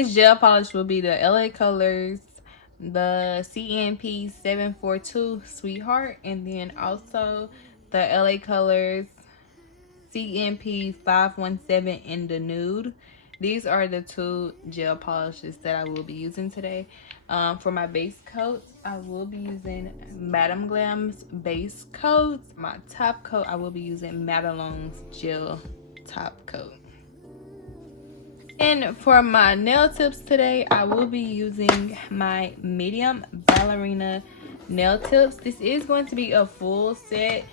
today's gel polish will be the LA Colors, the CNP 742 Sweetheart, and then also the LA Colors CNP 517 in the Nude. These are the two gel polishes that I will be using today. For my base coats, I will be using Madame Glam's base coats. My top coat, I will be using Modelones Gel top coat. And for my nail tips today, I will be using my medium ballerina nail tips. This is going to be a full set,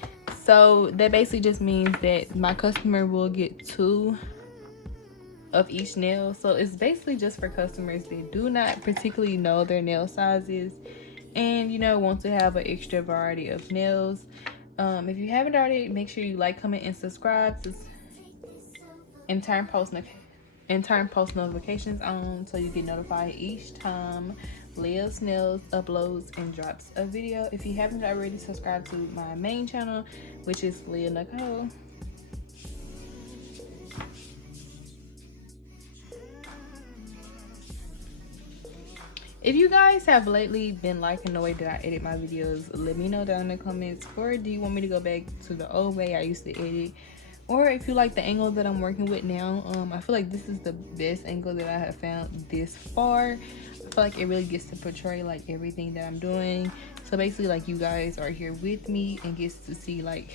so that basically just means that my customer will get 2 of each nail. So it's basically just for customers that do not particularly know their nail sizes and, you know, want to have an extra variety of nails. If you haven't already, make sure you like, comment, and subscribe to in turn post notifications on so you get notified each time Liyahs Nails uploads and drops a video. If you haven't already, subscribe to my main channel, which is Liyah Nicole. If you guys have lately been liking the way that I edit my videos, let me know down in the comments. Or do you want me to go back to the old way I used to edit? Or if you like the angle that I'm working with now, I feel like this is the best angle that I have found this far. I feel like it really gets to portray like everything that I'm doing. So basically, like, you guys are here with me and gets to see like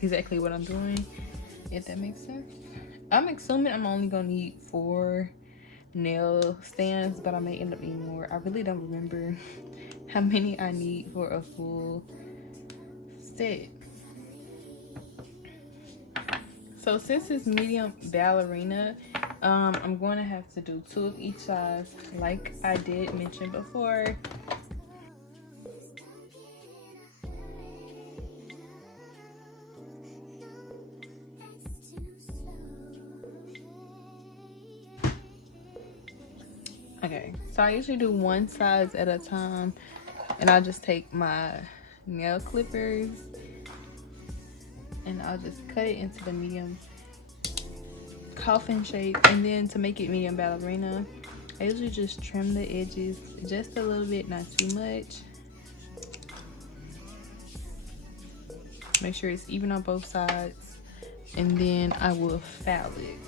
exactly what I'm doing, if that makes sense. I'm assuming I'm only gonna need 4 nail stands, but I may end up needing more. I really don't remember how many I need for a full set. So since it's medium ballerina, I'm going to have to do 2 of each size, like I did mention before. Okay, so I usually do 1 size at a time, and I'll just take my nail clippers and I'll just cut it into the medium coffin shape. And then to make it medium ballerina, I usually just trim the edges just a little bit, not too much. Make sure it's even on both sides, and then I will file it.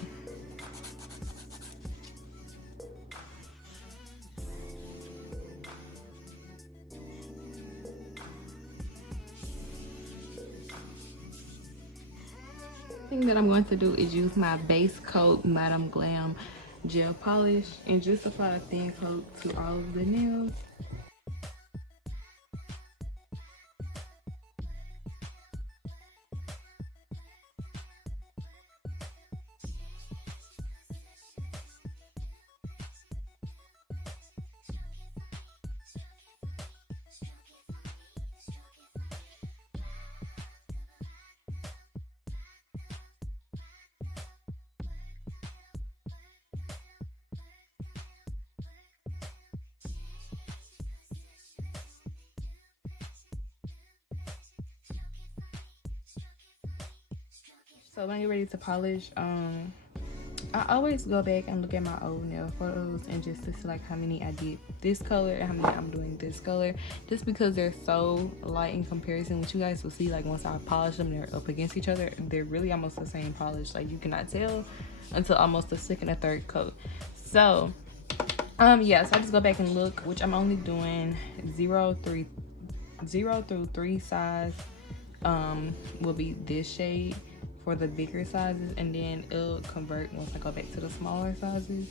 Thing that I'm going to do is use my base coat Madame Glam gel polish and just apply a thin coat to all of the nails. So when you're ready to polish, I always go back and look at my old nail photos and just to see like how many I did this color and how many I'm doing this color, just because they're so light in comparison. What you guys will see, like, once I polish them, they're up against each other, they're really almost the same polish. Like, you cannot tell until almost the 2nd or 3rd coat. So yeah, so I just go back and look, which I'm only doing 0 through 3 size will be this shade for the bigger sizes, and then it'll convert once I go back to the smaller sizes.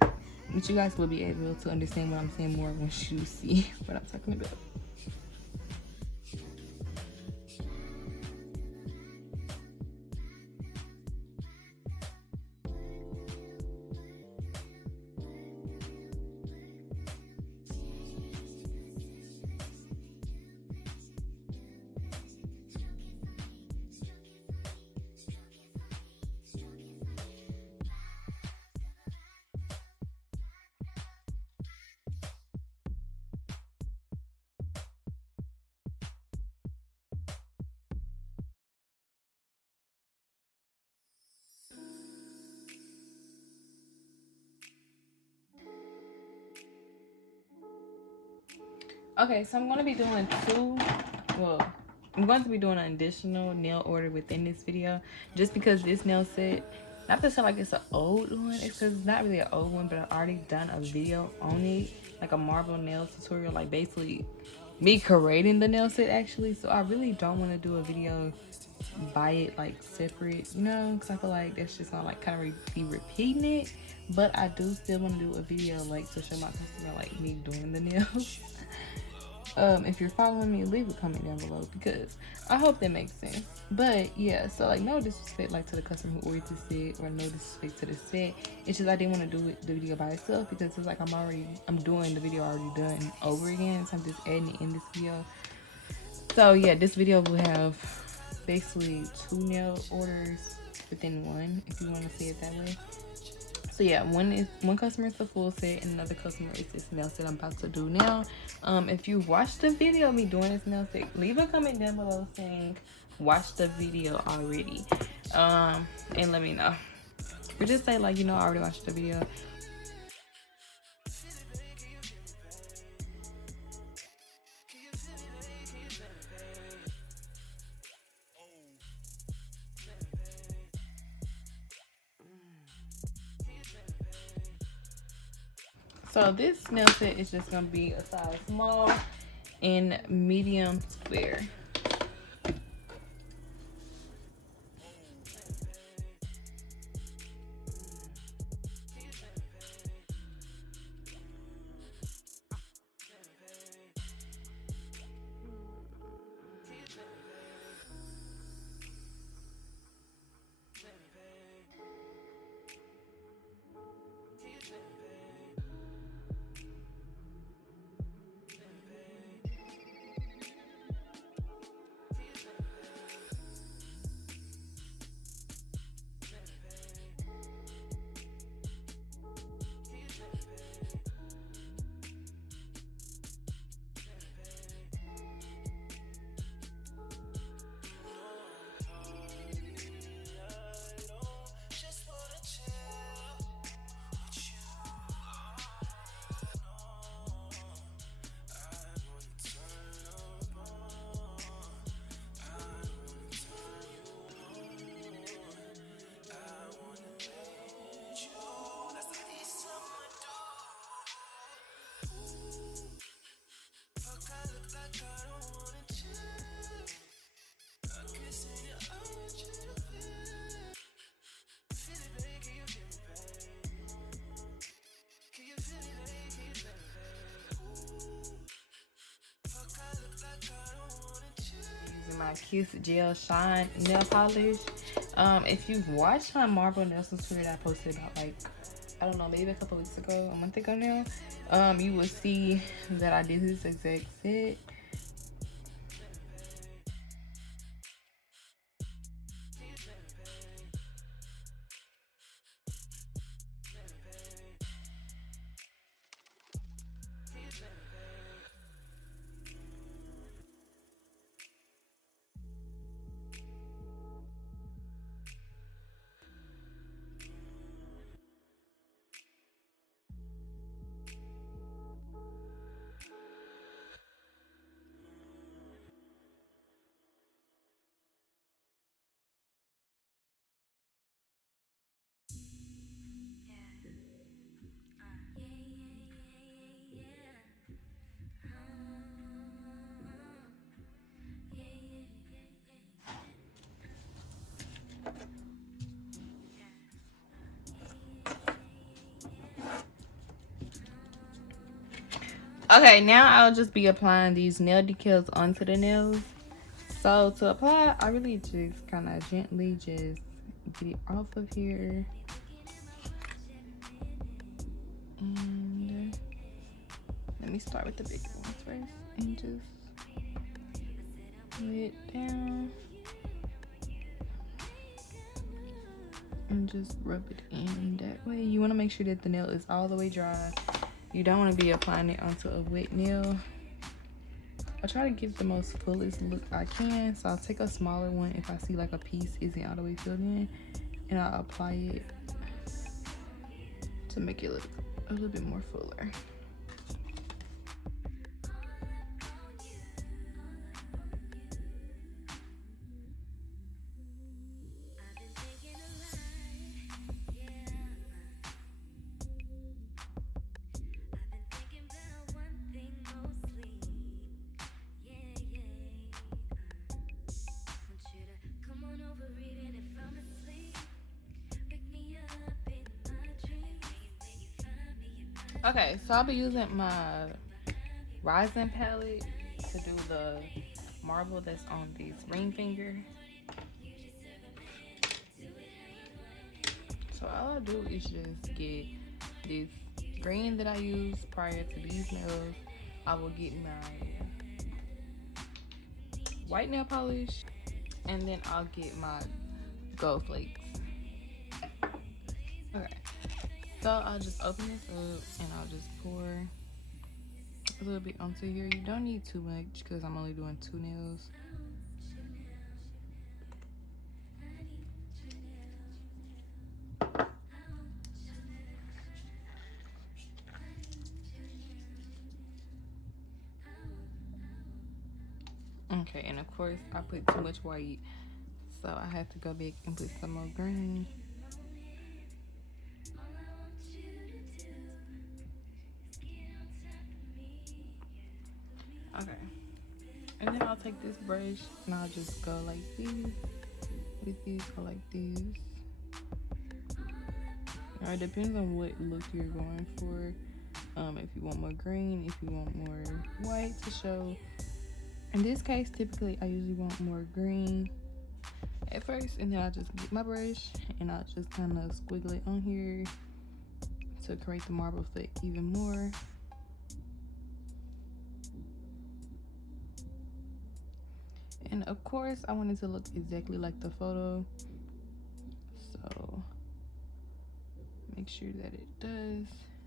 But you guys will be able to understand what I'm saying more once you see what I'm talking about. Okay, so I'm going to be doing two, well, I'm going to be doing an additional nail order within this video, just because this nail set, not to sound like it's an old one, it's because it's not really an old one, but I've already done a video on it, like a marble nail tutorial, like basically me creating the nail set actually. So I really don't want to do a video by it like separate, you know, because I feel like that's just gonna like kind of be repeating it. But I do still want to do a video like to show my customer like me doing the nails. If you're following me, leave a comment down below, because I hope that makes sense. But yeah, so like no disrespect like to the customer who ordered the set, or no disrespect to the set. It's just I didn't want to do the video by itself, because it's like I'm doing the video already done over again, so I'm just adding it in this video. So yeah, this video will have basically two nail orders within one, if you want to say it that way. So yeah, one customer is the full set, and another customer is this nail set I'm about to do now. If you watched the video of me doing this nail set, leave a comment down below saying watch the video already, and let me know. Or just say like, you know, I already watched the video. So this nail set is just gonna be a size small and medium square. My Kiss Gel Shine nail polish. If you've watched my marble nail tutorial that I posted about like, I don't know, maybe a couple weeks ago, a month ago now, you will see that I did this exact set. Okay, now I'll just be applying these nail decals onto the nails. So to apply, I really just kind of gently just get it off of here. And let me start with the bigger ones first and just lay it down. And just rub it in that way. You want to make sure that the nail is all the way dry. You don't want to be applying it onto a wet nail. I try to give the most fullest look I can, so I'll take a smaller one if I see like a piece isn't all the way filled in, and I'll apply it to make it look a little bit more fuller. Okay, so I'll be using my Rising palette to do the marble that's on this ring finger. So all I do is just get this green that I use prior to these nails. I will get my white nail polish, and then I'll get my gold flakes. Okay, so I'll just open this up and I'll just pour a little bit onto here. You don't need too much because I'm only doing 2 nails. Okay, and of course I put too much white, so I have to go back and put some more green. Okay, and then I'll take this brush and I'll just go like this, with this, or like this. Alright, depends on what look you're going for. If you want more green, if you want more white to show. In this case, typically I usually want more green at first, and then I just get my brush and I'll just kind of squiggle it on here to create the marble effect even more. And of course, I want it to look exactly like the photo, so make sure that it does.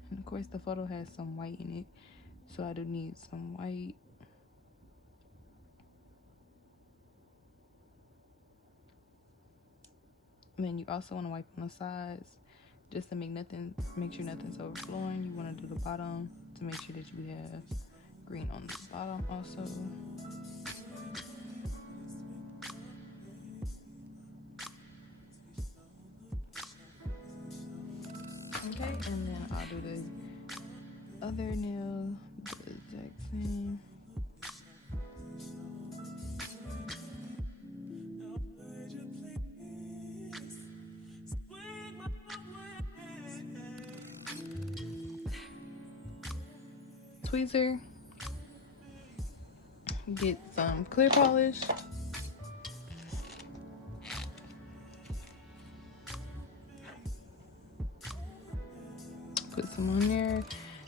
And of course, the photo has some white in it, so I do need some white. And then you also want to wipe on the sides just to make sure nothing's overflowing. You want to do the bottom to make sure that you have green on the bottom also. Okay, and then I'll do the other nail the exact same. Tweezer, get some clear polish, put some on there,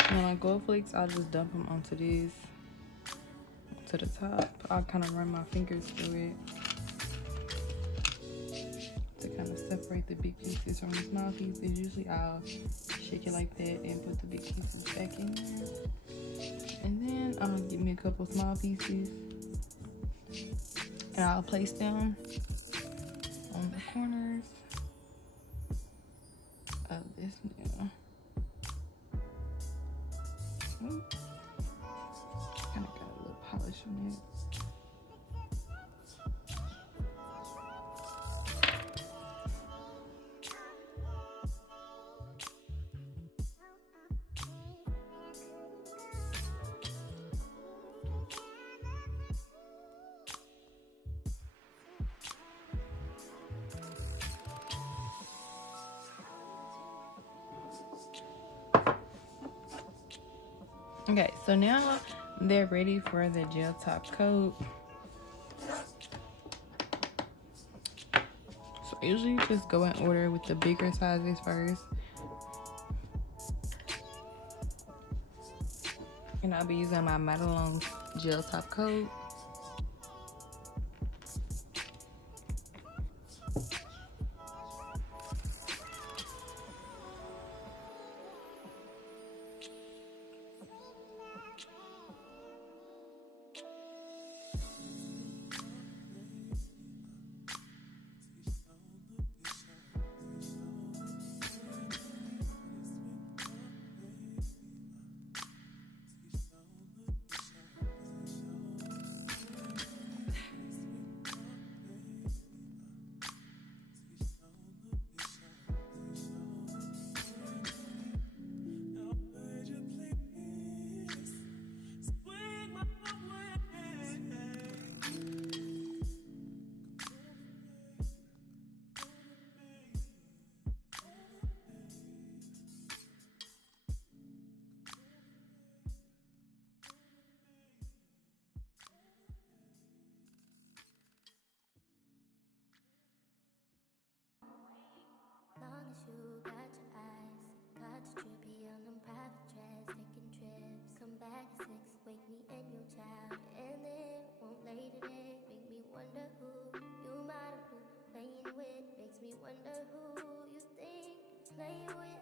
and my gold flakes, I'll just dump them onto this, to the top. I'll kind of run my fingers through it to kind of separate the big pieces from the small pieces. Usually I'll shake it like that and put the big pieces back in there. And then I'll get me a couple small pieces and I'll place them on the corners of this nail. Kind of got a little polish on it. Okay, so now they're ready for the gel top coat. So I usually just go in order with the bigger sizes first. And I'll be using my Modelones Gel top coat. play with